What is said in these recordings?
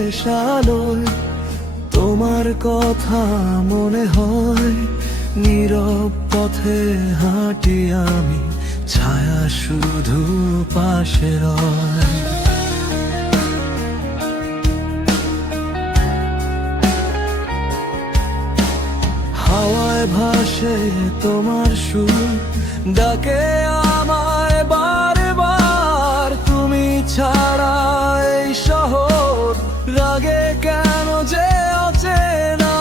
শেষ আলোয় তোমার কথা মনে হয়। নীরব পথে হাঁটি আমি, ছায়া শুধু পাশে রয়। হাওয়ায় ভাসে তোমার সুর, ডাকে আমায় বারে বার। তুমি ছাড়া এই শহর লাগে কেন যে অচেনা।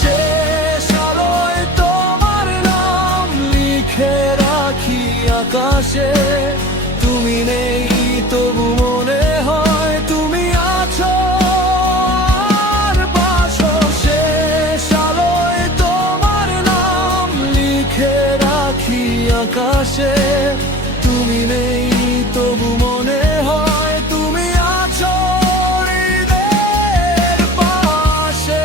শেষ আলোয় তোমার নাম লিখে রাখি আকাশে। তুমি নেই তবু মনে হয় তুমি আছো। আকাশে তুমি নেই তবু মনে হয় তুমি আছো হৃদয়ের পাশে।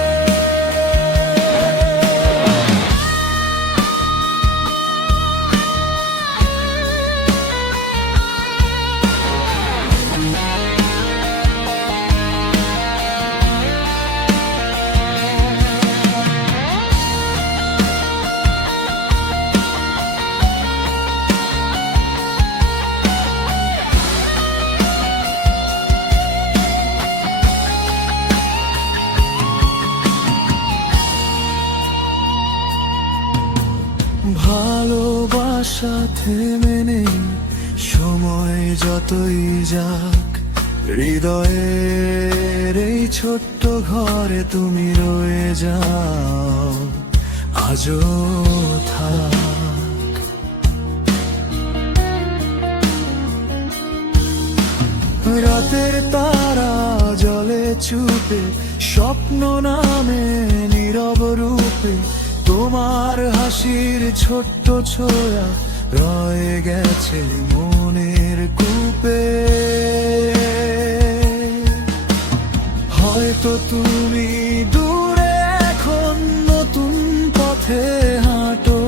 ভালোবাসা থেমে নেই, সময় যতই যাক। হৃদয়ের এই ছোট্ট ঘরে তুমি রয়ে যাও, আজও থাক। রাতের তারা জলে চুপে, স্বপ্ন নামে নীরব রূপে। তোমার হাসির ছোট্ট ছোঁয়া রয়ে গেছে মনের কূপে। হয়তো তুমি দূরে এখন নতুন পথে হাঁটো,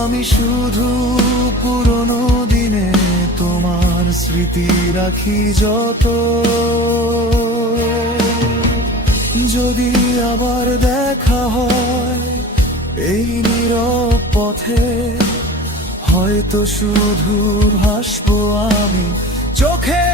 আমি শুধু পুরনো দিনে তোমার স্মৃতি রাখি যত। যদি আবার দেখা হয় এই নীরব পথে, হয়তো শুধু হাসবো আমি চোখে।